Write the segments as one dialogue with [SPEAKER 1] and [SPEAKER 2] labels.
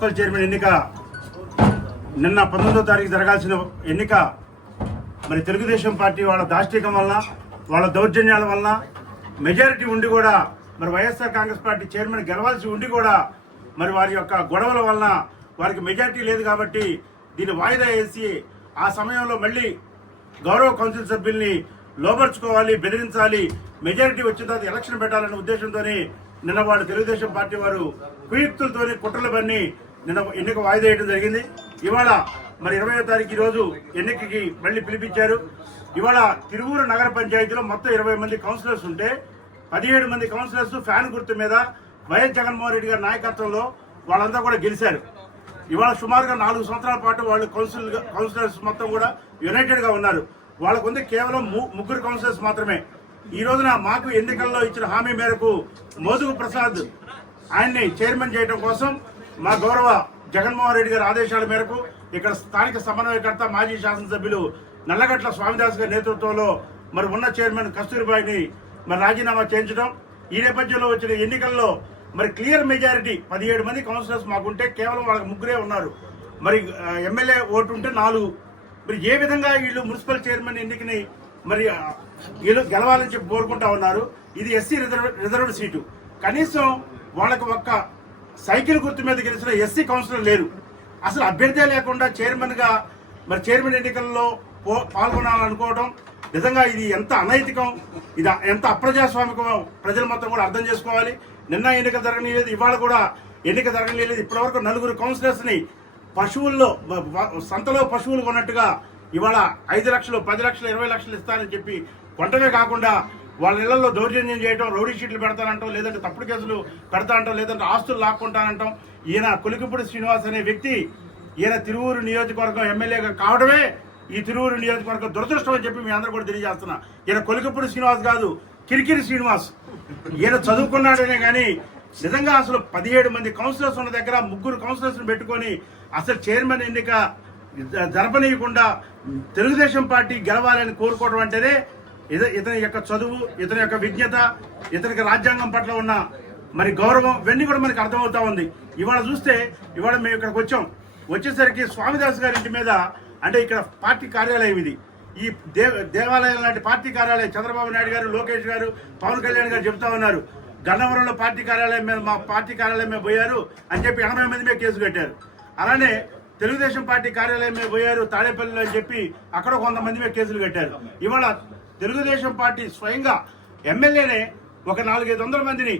[SPEAKER 1] Municipal chairman ఎన్నిక నిన్న పంతొమ్మిదో తారీఖు జరగాల్సిన ఎన్నిక. మరి తెలుగుదేశం పార్టీ వాళ్ళ దాష్టికం వలన వాళ్ళ దౌర్జన్యాల వలన మెజారిటీ ఉండి కూడా మరి వైఎస్ఆర్ కాంగ్రెస్ పార్టీ చైర్మన్ గెలవాల్సి ఉండి కూడా మరి వారి యొక్క గొడవల వలన వారికి మెజారిటీ లేదు కాబట్టి దీన్ని వాయిదా వేసి ఆ సమయంలో మళ్ళీ గౌరవ కౌన్సిల్ సభ్యుల్ని లోపరుచుకోవాలి బెదిరించాలి మెజారిటీ వచ్చిన తర్వాత ఎలక్షన్ పెట్టాలనే ఉద్దేశంతోనే నిన్న వాళ్ళు తెలుగుదేశం పార్టీ వారు కుయుక్తులతోని కుట్రలు పన్ని నిన్న ఎన్నిక వాయిదా వేయడం జరిగింది. ఇవాళ మరి ఇరవయో తారీఖు ఈరోజు రోజు ఎన్నికకి మళ్ళీ పిలిపించారు. ఇవాళ తిరువూరు నగర పంచాయతీలో మొత్తం ఇరవై మంది కౌన్సిలర్స్ ఉంటే పదిహేడు మంది కౌన్సిలర్స్ ఫ్యాన్ గుర్తు మీద వైఎస్ జగన్మోహన్ రెడ్డి గారి నాయకత్వంలో వాళ్ళంతా కూడా గెలిచారు. ఇవాళ సుమారుగా నాలుగు సంవత్సరాల పాటు వాళ్ళు కౌన్సిల్ కౌన్సిలర్స్ మొత్తం కూడా యునైటెడ్గా ఉన్నారు. వాళ్ళకు ఉంది కేవలం ము- ముగ్గురు కౌన్సిలర్స్ మాత్రమే. ఈ రోజున మాకు ఎన్నికల్లో ఇచ్చిన హామీ మేరకు మోదుగు ప్రసాద్ ఆయన్ని చైర్మన్ చేయడం కోసం మా గౌరవ జగన్మోహన్ రెడ్డి గారి ఆదేశాల మేరకు ఇక్కడ స్థానిక సమన్వయకర్త మాజీ శాసనసభ్యులు నల్లగట్ల స్వామిదాస్ గారి నేతృత్వంలో మరి ఉన్న చైర్మన్ కస్తూరిబాయిని మరి రాజీనామా చేయించడం. ఈ నేపథ్యంలో వచ్చిన ఎన్నికల్లో మరి క్లియర్ మెజారిటీ పదిహేడు మంది కౌన్సిలర్స్ మాకుంటే కేవలం వాళ్ళకి ముగ్గురే ఉన్నారు. మరి ఎమ్మెల్యే ఓటు ఉంటే నాలుగు. మరి ఏ విధంగా వీళ్ళు మున్సిపల్ చైర్మన్ ఎన్నికని మరి వీళ్ళు గెలవాలని చెప్పి కోరుకుంటా ఉన్నారు. ఇది ఎస్సీ రిజర్వ్ రిజర్వ్డ్ సీటు. కనీసం వాళ్ళకి ఒక్క సైకిల్ గుర్తు మీద గెలిచిన ఎస్సీ కౌన్సిలర్ లేరు. అసలు అభ్యర్థే లేకుండా చైర్మన్గా మరి చైర్మన్ ఎన్నికల్లో పో- పాల్గొనాలనుకోవడం నిజంగా ఇది ఎంత అనైతికం ఇది ఎంత అప్రజాస్వామికం ప్రజలు మొత్తం కూడా అర్థం చేసుకోవాలి. నిన్న ఎన్నిక జరగలేదు ఇవాళ కూడా ఎన్నిక జరగలేదు ఇప్పటివరకు నలుగురు కౌన్సిలర్స్ని పశువుల్లో సంతలో పశువులు కొన్నట్టుగా ఇవాళ ఐదు లక్షలు పది లక్షలు ఇరవై లక్షలు ఇస్తానని చెప్పి కొంటమే కాకుండా వాళ్ళ ఇళ్ళలో దౌర్జన్యం చేయటం రౌడీ షీట్లు పెడతానంటాం లేదంటే తప్పుడు కేసులు పెడతానంటాం లేదంటే ఆస్తులు లాక్కుంటానంటాం. ఈయన కొలికిపూడి శ్రీనివాస్ అనే వ్యక్తి ఈయన తిరువూరు నియోజకవర్గం ఎమ్మెల్యేగా కావడమే ఈ తిరువూరు నియోజకవర్గం దురదృష్టం అని చెప్పి మీ అందరూ కూడా తెలియజేస్తున్నా. ఈయన కొలికిపూడి శ్రీనివాస్ కాదు కిరికిరి శ్రీనివాస్. ఈయన చదువుకున్నాడనే కానీ నిజంగా అసలు పదిహేడు మంది కౌన్సిలర్స్ ఉన్న దగ్గర ముగ్గురు కౌన్సిలర్స్ని పెట్టుకొని అసలు చైర్మన్ ఎన్నిక జరపనీయకుండా తెలుగుదేశం పార్టీ గెలవాలని కోరుకోవడం అంటేనే ఇతని యొక్క చదువు ఇతని యొక్క విజ్ఞత ఇతనికి రాజ్యాంగం పట్ల ఉన్న మరి గౌరవం ఇవన్నీ కూడా మనకి అర్థమవుతా ఉంది. ఇవాళ చూస్తే ఇవాళ మేము ఇక్కడికి వచ్చాం. వచ్చేసరికి స్వామిదాస్ గారి ఇంటి మీద అంటే ఇక్కడ పార్టీ కార్యాలయం ఇది. ఈ దేవ దేవాలయం లాంటి పార్టీ కార్యాలయం చంద్రబాబు నాయుడు గారు లోకేష్ గారు పవన్ కళ్యాణ్ గారు చెబుతా ఉన్నారు. గన్నవరంలో పార్టీ కార్యాలయం మీద మా పార్టీ కార్యాలయం మీద పోయారు అని చెప్పి ఎనభై మంది మీద కేసు కట్టారు. అలానే తెలుగుదేశం పార్టీ కార్యాలయం మీద పోయారు తాడేపల్లిలో అని చెప్పి అక్కడ కొంతమంది మీద కేసులు కట్టారు. ఇవాళ తెలుగుదేశం పార్టీ స్వయంగా ఎమ్మెల్యేనే ఒక నాలుగైదు వందల మందిని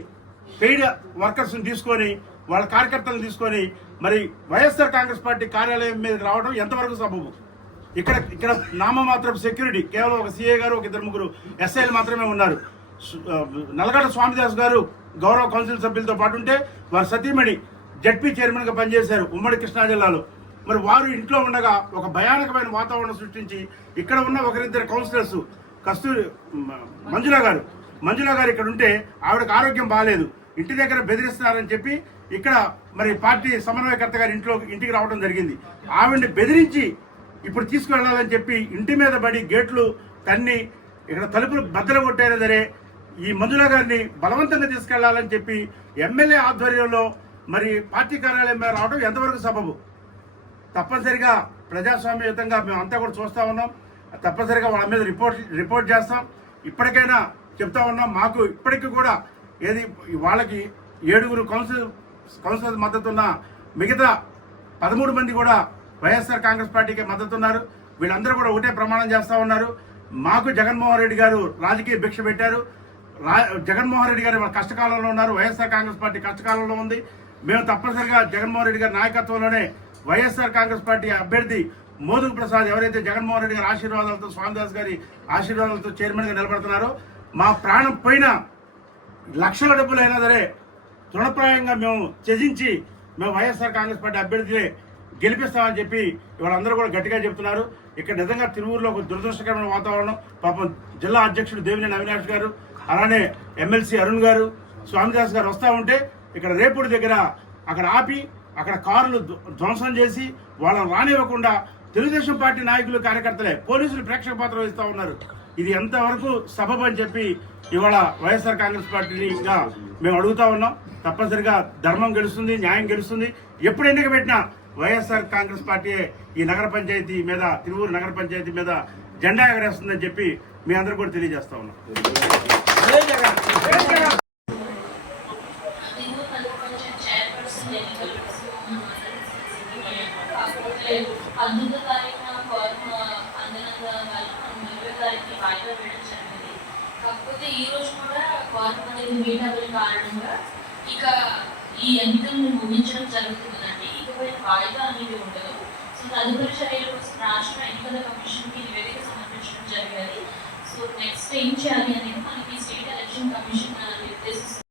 [SPEAKER 1] పెయిడ్ వర్కర్స్ని తీసుకొని వాళ్ళ కార్యకర్తలను తీసుకొని మరి వైఎస్ఆర్ కాంగ్రెస్ పార్టీ కార్యాలయం మీద రావడం ఎంతవరకు సబబు ఇక్కడ ఇక్కడ నామమాత్రం సెక్యూరిటీ. కేవలం ఒక సీఏ గారు ఒక ఇద్దరు ముగ్గురు ఎస్ఐలు మాత్రమే ఉన్నారు. నల్గడ స్వామిదాస్ గారు గౌరవ కౌన్సిల్ సభ్యులతో పాటు ఉంటే వారు సతీమణి జడ్పీ చైర్మన్గా పనిచేశారు ఉమ్మడి కృష్ణా జిల్లాలో. మరి వారు ఇంట్లో ఉండగా ఒక భయానకమైన వాతావరణం సృష్టించి ఇక్కడ ఉన్న ఒకరిద్దరు కౌన్సిలర్స్ కస్తూరి మంజుల గారు. మంజుల గారు ఇక్కడ ఉంటే ఆవిడకి ఆరోగ్యం బాగాలేదు ఇంటి దగ్గర బెదిరిస్తున్నారని చెప్పి ఇక్కడ మరి పార్టీ సమన్వయకర్త గారి ఇంట్లో ఇంటికి రావడం జరిగింది. ఆవిడని బెదిరించి ఇప్పుడు తీసుకువెళ్ళాలని చెప్పి ఇంటి మీద పడి గేట్లు తన్ని ఇక్కడ తలుపులు బద్దలు కొట్టైనా సరే ఈ మంజుల గారిని బలవంతంగా తీసుకెళ్ళాలని చెప్పి ఎమ్మెల్యే ఆధ్వర్యంలో మరి పార్టీ కార్యాలయం మీద రావడం ఎంతవరకు సబబు? తప్పనిసరిగా ప్రజాస్వామ్యయుతంగా మేము అంతా కూడా చూస్తా ఉన్నాం. తప్పనిసరిగా వాళ్ళ మీద రిపోర్ట్ రిపోర్ట్ చేస్తాం. ఇప్పటికైనా చెప్తా ఉన్నాం. మాకు ఇప్పటికీ కూడా ఏది వాళ్ళకి ఏడుగురు కౌన్సిల్ కౌన్సిలర్ మద్దతున్న మిగతా పదమూడు మంది కూడా వైఎస్ఆర్ కాంగ్రెస్ పార్టీకి మద్దతు ఉన్నారు వీళ్ళందరూ కూడా ఒకటే ప్రమాణం చేస్తూ ఉన్నారు. మాకు జగన్మోహన్ రెడ్డి గారు రాజకీయ భిక్ష పెట్టారు. రా జగన్మోహన్ రెడ్డి గారు వాళ్ళ కష్టకాలంలో ఉన్నారు. వైఎస్ఆర్ కాంగ్రెస్ పార్టీ కష్టకాలంలో ఉంది. మేము తప్పనిసరిగా జగన్మోహన్ రెడ్డి గారి నాయకత్వంలోనే వైఎస్ఆర్ కాంగ్రెస్ పార్టీ అభ్యర్థి మోదుగు ప్రసాద్ ఎవరైతే జగన్మోహన్ రెడ్డి గారి ఆశీర్వాదాలతో స్వామిదాస్ గారి ఆశీర్వాదాలతో చైర్మన్గా నిలబడుతున్నారో మా ప్రాణం పైన లక్షల డబ్బులైనా సరే తృణప్రాయంగా మేము త్యజించి మేము వైఎస్ఆర్ కాంగ్రెస్ పార్టీ అభ్యర్థిని గెలిపిస్తామని చెప్పి ఇవాళ కూడా గట్టిగా చెప్తున్నారు. ఇక్కడ నిజంగా తిరువూరులో ఒక దురదృష్టకరమైన వాతావరణం. పాపం జిల్లా అధ్యక్షుడు దేవినేని అవినాష్ గారు అలానే ఎమ్మెల్సీ అరుణ్ గారు స్వామిదాస్ గారు వస్తూ ఉంటే ఇక్కడ రేపుడి దగ్గర అక్కడ ఆపి అక్కడ కార్లు ధ్వంసం చేసి వాళ్ళని రానివ్వకుండా తెలుగుదేశం పార్టీ నాయకులు కార్యకర్తలే పోలీసులు ప్రేక్షక పాత్ర వహిస్తూ ఉన్నారు. ఇది ఎంతవరకు సబబ్ అని చెప్పి ఇవాళ వైఎస్ఆర్ కాంగ్రెస్ పార్టీగా మేము అడుగుతా ఉన్నాం. తప్పనిసరిగా ధర్మం గెలుస్తుంది న్యాయం గెలుస్తుంది. ఎప్పుడు ఎన్నిక పెట్టినా వైఎస్ఆర్ కాంగ్రెస్ పార్టీ ఈ నగర పంచాయతీ మీద తిరువూరు నగర పంచాయతీ మీద జెండా ఎగరేస్తుందని చెప్పి మీ అందరూ కూడా తెలియజేస్తా ఉన్నాం.
[SPEAKER 2] ఇరవై వాయిదా వేయడం జరిగింది కాకపోతే ఈ రోజు కూడా ఫార్మ్ అనేది మీట్ అవ్వని కారణంగా ఇక ఈ ఎన్నికలను ముగించడం జరుగుతుందండి ఇకపై వాయిదా అనేది ఉండదు సో తదుపరి చర్యల కోసం రాష్ట్ర ఎన్నికల కమిషన్కి నివేదిక సమర్పించడం జరిగింది సో నెక్స్ట్ ఏం చేయాలి అనేది మనకి స్టేట్ ఎలక్షన్ కమిషన్ నిర్దేశిస్తుంది